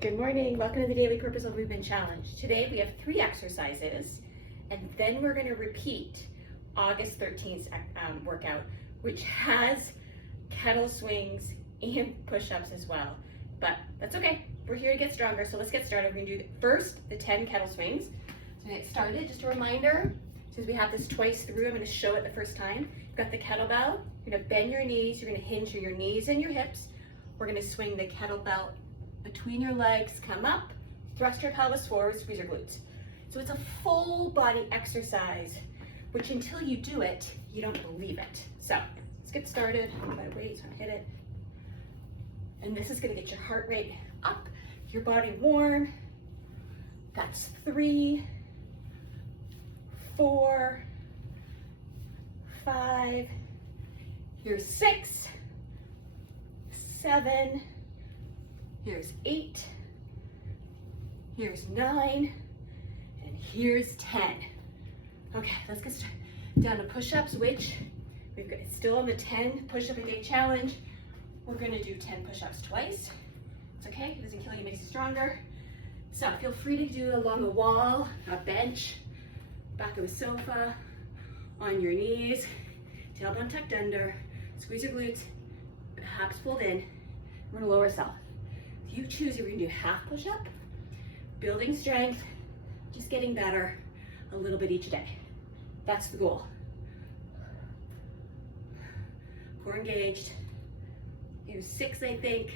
Good morning, welcome to the Daily Purposeful Movement Challenge. Today we have 3 exercises and then we're going to repeat August 13th workout, which has kettle swings and push-ups as well. But that's okay, we're here to get stronger, so let's get started. We're going to do first the 10 kettle swings. So to get started, just a reminder, since we have this twice through, I'm going to show it the first time. You've got the kettlebell, you're going to bend your knees, you're going to hinge your knees and your hips. We're going to swing the kettlebell between your legs, come up, thrust your pelvis forward, squeeze your glutes. So it's a full body exercise, which until you do it, you don't believe it. So let's get started. My weight's gonna hit it. And this is gonna get your heart rate up, your body warm. That's 3, 4, 5, here's 6, 7, here's 8, here's 9, and here's 10. Okay, let's get started. Down to push-ups, which we've got still on the 10 push-up a day challenge. We're gonna do 10 push-ups twice. It's okay, it doesn't kill you, it makes you stronger. So feel free to do it along a wall, a bench, back of a sofa, on your knees, tailbone tucked under, squeeze your glutes, abs pulled in. We're gonna lower ourselves. If you choose, you're gonna do half push-up, building strength, just getting better a little bit each day. That's the goal. Core engaged. Here's 6, I think.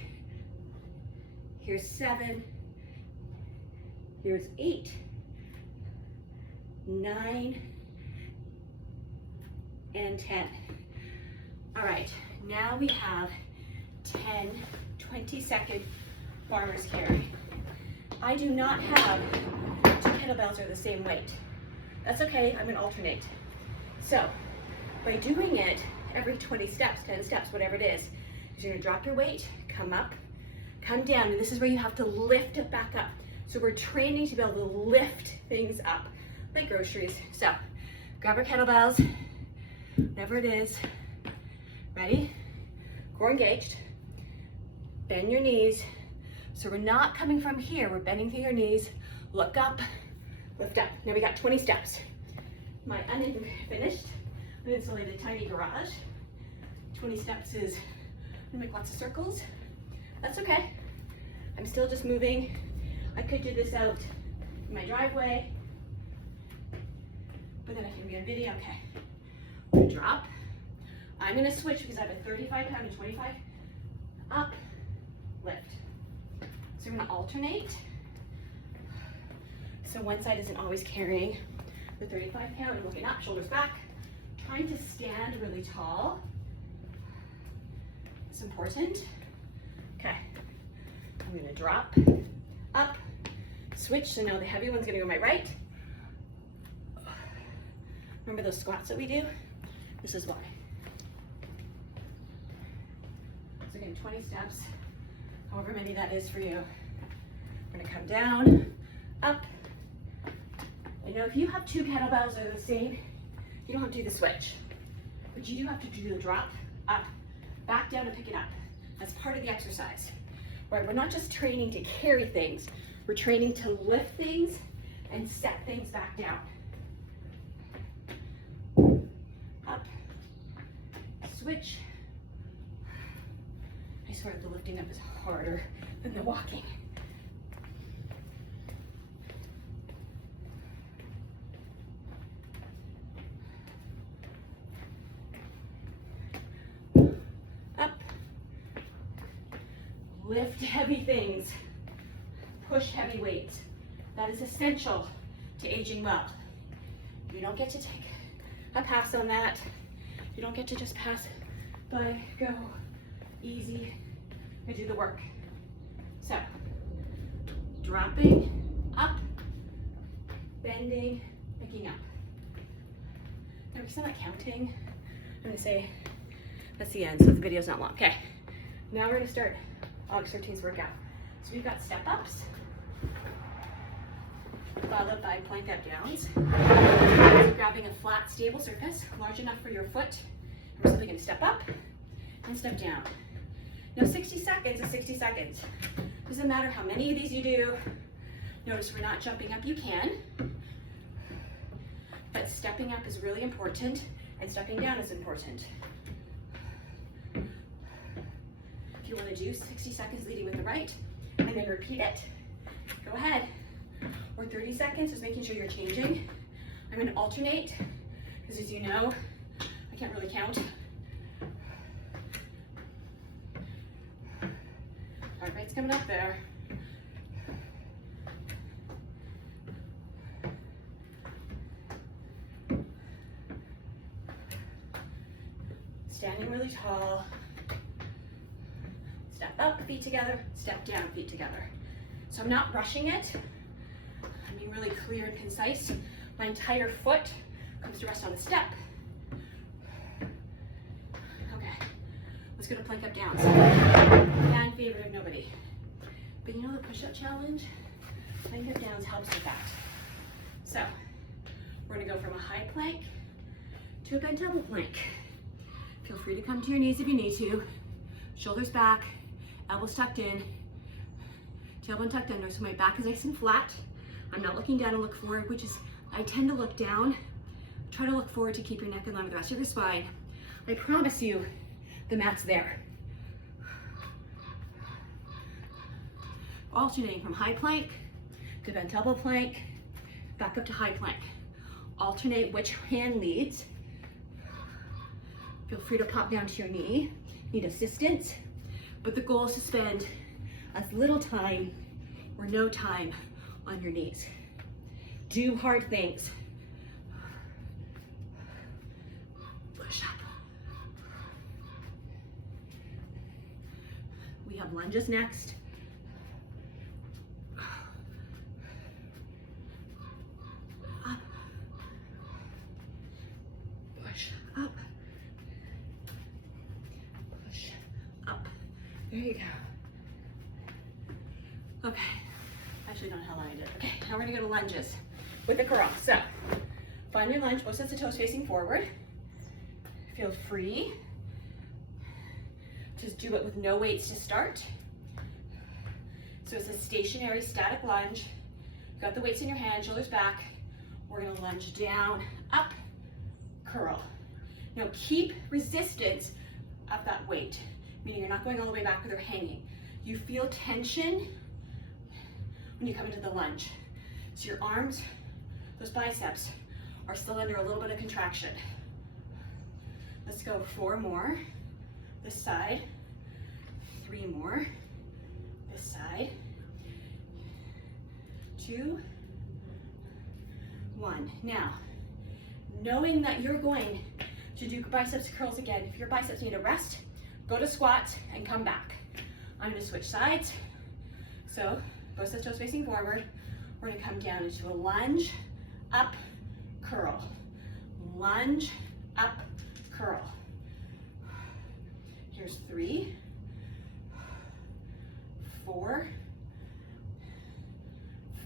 Here's 7. Here's 8, 9, and 10. All right, now we have 10, 20-second farmer's carry. I do not have 2 kettlebells are the same weight. That's okay, I'm gonna alternate. So, by doing it every 20 steps, 10 steps, whatever it is, you're gonna drop your weight, come up, come down, and this is where you have to lift it back up. So we're training to be able to lift things up, like groceries. So, grab our kettlebells, whatever it is. Ready? Core engaged. Bend your knees. So we're not coming from here, we're bending through your knees, look up, lift up. Now we got 20 steps. My unfinished, uninsulated tiny garage. 20 steps is, I'm gonna make lots of circles. That's okay. I'm still just moving. I could do this out in my driveway, but then I can be on video, okay. I'm gonna drop. I'm gonna switch because I have a 35 pound and 25. Up, lift. So we're gonna alternate. So one side isn't always carrying the 35 pound and looking up, shoulders back. Trying to stand really tall. It's important. Okay, I'm gonna drop, up, switch. So now the heavy one's gonna go my right. Remember those squats that we do? This is why. So again, 20 steps. However many that is for you. We're gonna come down, up. And now if you have 2 kettlebells that are the same, you don't have to do the switch. But you do have to do the drop, up, back down and pick it up. That's part of the exercise. Right, we're not just training to carry things, we're training to lift things and set things back down. Up, switch. I swear the lifting up is harder than the walking. Up, lift heavy things, push heavy weights. That is essential to aging well. You don't get to take a pass on that. You don't get to just pass by, go, easy. I do the work. So, dropping, up, bending, picking up. Now, because I'm not counting, I'm gonna say that's the end, so the video's not long. Okay, now we're gonna start August 13th workout. So we've got step ups, followed by plank up downs. So grabbing a flat, stable surface, large enough for your foot. We're simply gonna step up and step down. Now 60 seconds is 60 seconds. Doesn't matter how many of these you do. Notice we're not jumping up, you can. But stepping up is really important, and stepping down is important. If you want to do 60 seconds leading with the right, and then repeat it, go ahead. Or 30 seconds, just making sure you're changing. I'm going to alternate, because as you know, I can't really count. Heart rate's coming up there. Standing really tall. Step up, feet together, step down, feet together. So I'm not rushing it. I'm being really clear and concise. My entire foot comes to rest on the step. Okay, let's go to plank up down. So, fan favorite of nobody. But you know the push-up challenge? Plank up downs helps with that. So, we're gonna go from a high plank to a bent double plank. Feel free to come to your knees if you need to. Shoulders back, elbows tucked in, tailbone tucked under, so my back is nice and flat. I'm not looking down and look forward, which is, I tend to look down. Try to look forward to keep your neck in line with the rest of your spine. I promise you, the mat's there. Alternating from high plank to bent elbow plank, back up to high plank. Alternate which hand leads. Feel free to pop down to your knee. Need assistance, but the goal is to spend as little time or no time on your knees. Do hard things. Push up. We have lunges next. Up. Push up. Push up. There you go. Okay. I actually don't know how long I did. Okay, now we're gonna go to lunges with the curl. So, find your lunge, both sets of toes facing forward. Feel free. Just do it with no weights to start. So it's a stationary, static lunge. Got the weights in your hand, shoulders back. We're gonna lunge down, up, curl. Now keep resistance of that weight, meaning you're not going all the way back or hanging. You feel tension when you come into the lunge. So your arms, those biceps, are still under a little bit of contraction. Let's go 4 more. This side. 3 more. This side. 2, 1. Now, knowing that you're going to do biceps curls again, if your biceps need a rest, go to squats and come back. I'm going to switch sides. So, both sets of toes facing forward. We're going to come down into a lunge, up, curl. Lunge, up, curl. Here's 3, 4,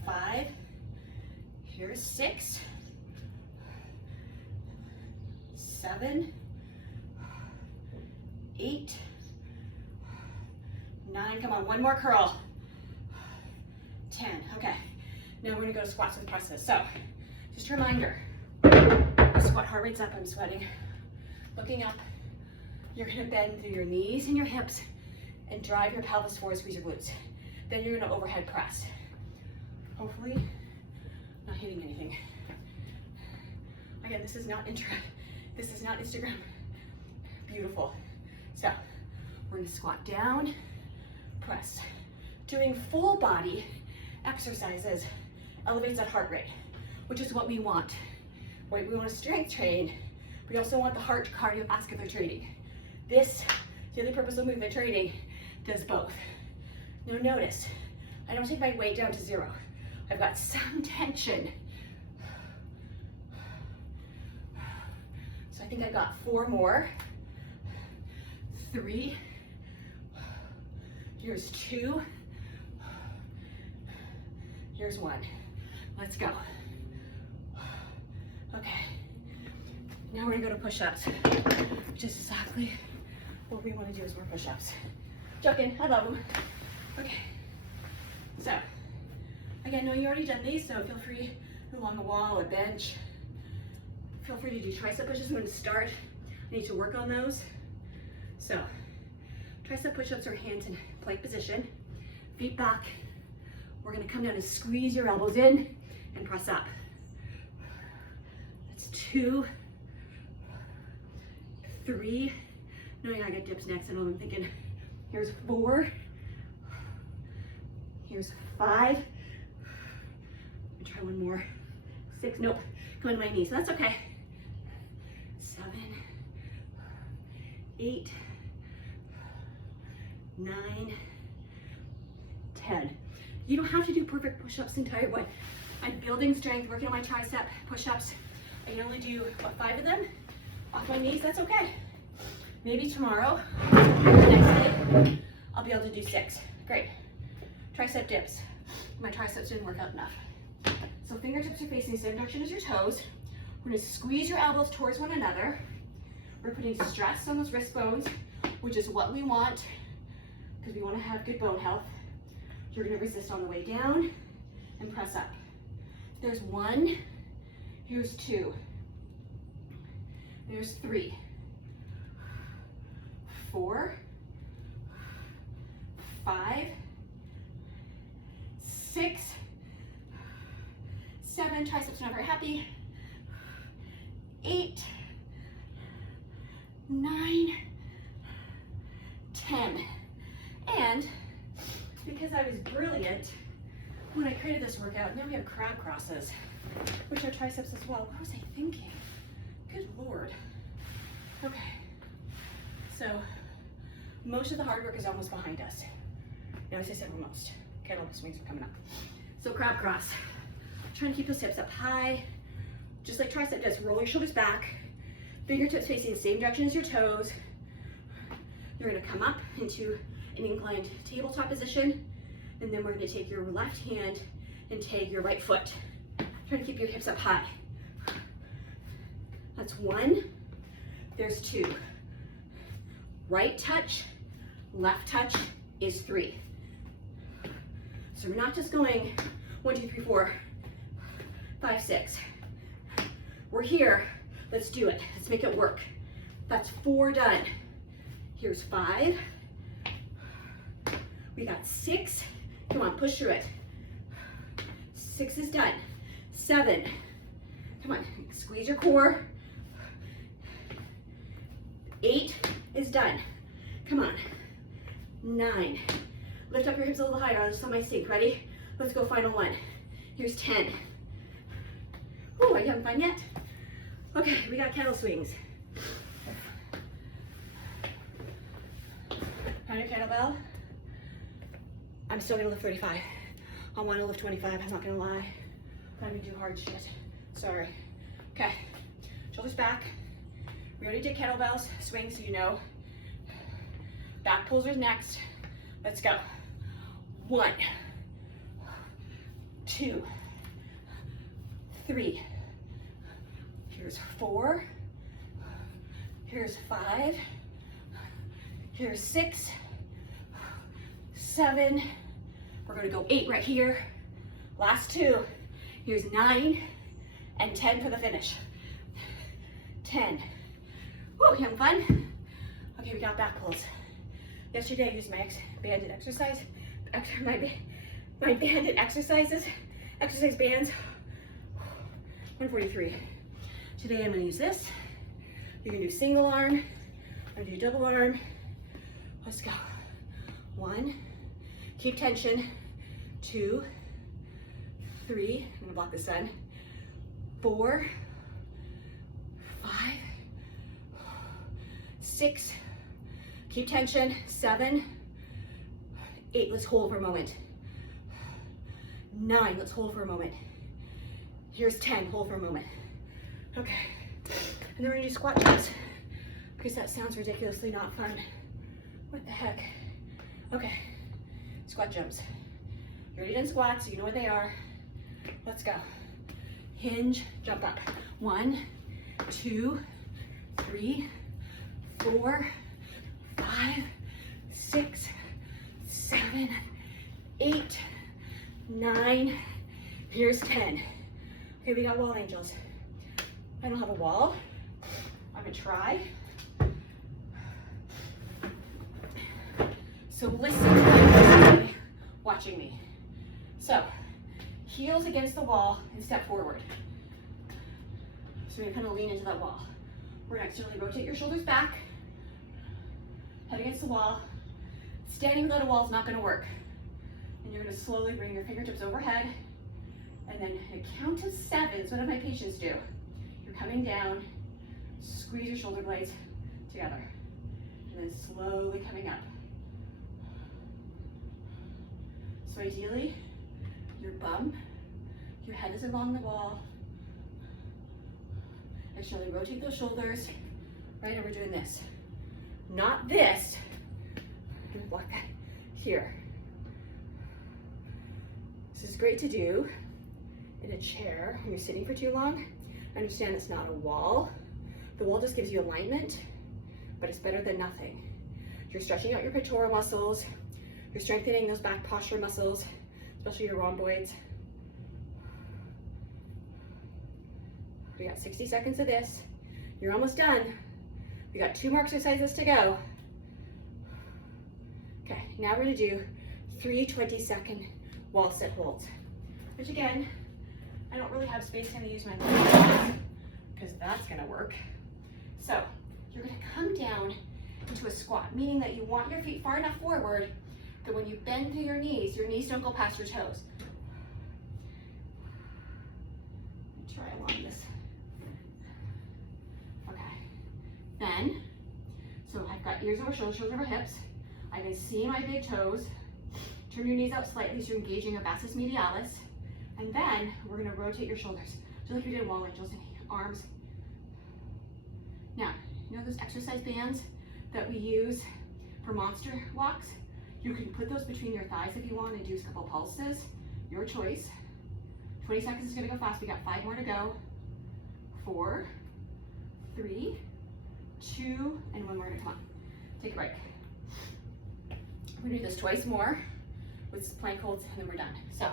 5, here's 6, 7, 8, 9, come on, one more curl. 10, okay. Now we're gonna go to squats with presses. So, just a reminder, squat heart rate's up, I'm sweating. Looking up, you're gonna bend through your knees and your hips and drive your pelvis forward, squeeze your glutes. Then you're gonna overhead press. Hopefully, not hitting anything. Again, this is not Instagram. Beautiful. So, we're gonna squat down, press. Doing full body exercises elevates that heart rate, which is what we want. We want to strength train. We also want the heart cardiovascular training. This daily purposeful movement training does both. Now notice, I don't take my weight down to 0. I've got some tension. So I think I got 4 more. 3. Here's 2. Here's 1. Let's go. Okay. Now we're gonna go to push-ups, which is exactly what we want to do is more push-ups. Joking, I love them. Okay. Again, I know you already done these, so feel free along a wall, a bench. Feel free to do tricep pushes. I'm going to start. I need to work on those. So tricep push-ups are hands in plank position, feet back. We're going to come down and squeeze your elbows in and press up. That's 2, 3. Knowing I got dips next, and I'm thinking, here's 4, here's 5. Try one more. 6, nope, going to my knees, so that's okay. 7, 8, 9, 10. You don't have to do perfect push-ups the entire way. I'm building strength, working on my tricep push-ups. I can only do, what, 5 of them off my knees, that's okay. Maybe tomorrow, the next day, I'll be able to do 6. Great. Tricep dips. My triceps didn't work out enough. So fingertips are facing the same direction as your toes. We're gonna squeeze your elbows towards one another. We're putting stress on those wrist bones, which is what we want, because we want to have good bone health. You're gonna resist on the way down and press up. There's 1, here's 2, there's 3, 4, 5, 6, 7, triceps not very happy, 8, 9, 10. And because I was brilliant when I created this workout, now we have crab crosses, which are triceps as well. What was I thinking? Good Lord. Okay, so most of the hard work is almost behind us. Now, as I said, almost. Kettlebell swings are coming up. So crab cross. Trying to keep those hips up high, just like tricep does. Roll your shoulders back, fingertips facing the same direction as your toes. You're gonna come up into an inclined tabletop position, and then we're gonna take your left hand and take your right foot. Try to keep your hips up high. That's 1, there's 2. Right touch, left touch is 3. So we're not just going 1, 2, 3, 4, 5, 6. We're here, let's do it. Let's make it work. That's 4 done. Here's 5. We got 6. Come on, push through it. 6 is done. 7. Come on, squeeze your core. 8 is done. Come on. 9. Lift up your hips a little higher. I'll just on my sink. Ready? Let's go, final 1. Here's 10. Oh, are you having fun yet? Okay, we got kettle swings. On your kettlebell. I'm still gonna lift 35. I wanna lift 25, I'm not gonna lie. I'm gonna do hard shit. Sorry. Okay, shoulders back. We already did kettlebells, swings, so you know. Back pulls are next. Let's go. 1, 2, 3. Here's 4. Here's 5. Here's 6, 7. We're gonna go 8 right here. Last 2. Here's 9 and 10 for the finish. 10. Woo, you having fun? Okay, we got back pulls. Yesterday I used my banded exercise, my banded exercise bands. 143. Today I'm gonna use this. You're gonna do single arm. I'm gonna do double arm. Let's go. 1. Keep tension. 2, 3. I'm gonna block the sun. 4, 5, 6. Keep tension. 7, 8. Let's hold for a moment. 9. Let's hold for a moment. Here's 10. Hold for a moment. Okay. And then we're gonna do squat jumps because that sounds ridiculously not fun. What the heck? Okay. Squat jumps. You already done squats, so you know what they are. Let's go. Hinge, jump up. 1, 2, 3, 4, 5, 6, 7, 8, 9, Here's 10. Okay, we got wall angels. I don't have a wall. I'm gonna try. So listen to my watching me. So, heels against the wall and step forward. So we're gonna kind of lean into that wall. We're gonna externally rotate your shoulders back, head against the wall. Standing without a wall is not gonna work. And you're gonna slowly bring your fingertips overhead, and then a count of 7 is what my patients do. You're coming down, squeeze your shoulder blades together, and then slowly coming up. So ideally, your bum, your head is along the wall. Externally rotate those shoulders, right? And we're doing this. Not this. Block that here. This is great to do in a chair when you're sitting for too long. Understand it's not a wall. The wall just gives you alignment, but it's better than nothing. You're stretching out your pectoral muscles. You're strengthening those back posture muscles, especially your rhomboids. We got 60 seconds of this. You're almost done. We got 2 more exercises to go. Okay, now we're gonna do 3 20-second wall sit holds, which again, I don't really have space to use my legs because that's gonna work. So you're gonna come down into a squat, meaning that you want your feet far enough forward that when you bend through your knees don't go past your toes. Try along this. Okay. Then, so I've got ears over shoulders, shoulders over hips. I can see my big toes. Turn your knees out slightly so you're engaging a vastus medialis. And then we're gonna rotate your shoulders, just like we did wall angels and arms. Now, you know those exercise bands that we use for monster walks? You can put those between your thighs if you want and do a couple pulses. Your choice. 20 seconds is gonna go fast. We got 5 more to go. 4, 3, 2, and 1 more to come on. Take a break. We're gonna do this twice more with plank holds and then we're done. So,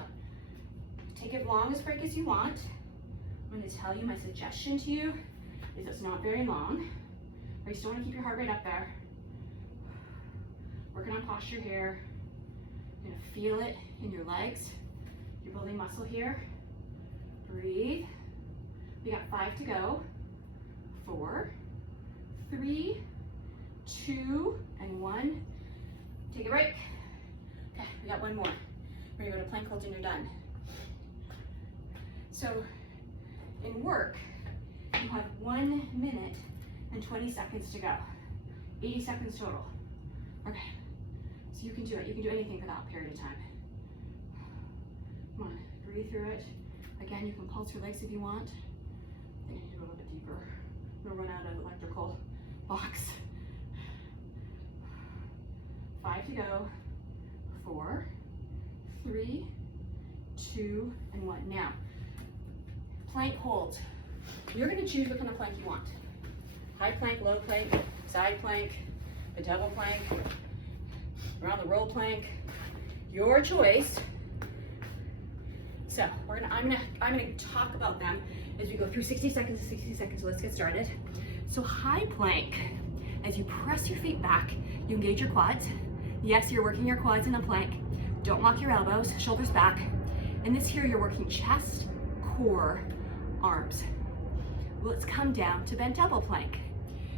take as long as break as you want. I'm gonna tell you my suggestion to you is it's not very long, but you still wanna keep your heart rate up there. Working on posture here. You're gonna feel it in your legs. You're building muscle here. Breathe. We got 5 to go. 4, 3, 2, and 1. Take a break. Okay, we got 1 more. We're gonna go to plank holds and you're done. So, in work, you have 1 minute and 20 seconds to go. 80 seconds total. Okay, so you can do it. You can do anything for that period of time. Come on, breathe through it. Again, you can pulse your legs if you want. I think I can do a little bit deeper. We'll run out of electrical box. 5 to go. 4, 3, 2, and 1. Now, plank hold. You're gonna choose what kind of plank you want. High plank, low plank, side plank, a double plank, around the roll plank. Your choice. So I'm gonna talk about them as we go through 60 seconds to 60 seconds. So let's get started. So high plank, as you press your feet back, you engage your quads. Yes, you're working your quads in a plank. Don't lock your elbows, shoulders back. In this here, you're working chest, core, arms. Let's come down to bent double plank.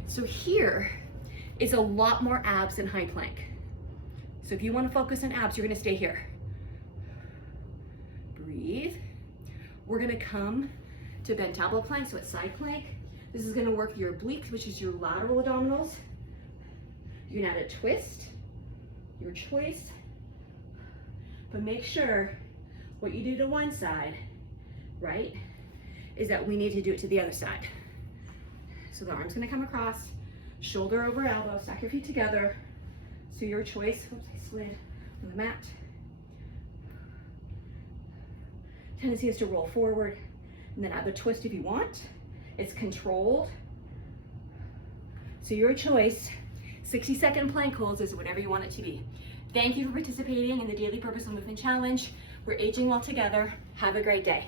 So here is a lot more abs than high plank. So if you want to focus on abs, you're going to stay here. Breathe. We're going to come to bent double plank, so it's side plank. This is going to work your obliques, which is your lateral abdominals. You're going to add a twist, your choice. But make sure what you do to one side, right, is that we need to do it to the other side. So the arm's gonna come across, shoulder over elbow, stack your feet together. So your choice, oops, I slid on the mat. Tendency is to roll forward and then add the twist if you want. It's controlled. So your choice, 60-second plank holds is whatever you want it to be. Thank you for participating in the Daily Purposeful Movement Challenge. We're aging well together. Have a great day.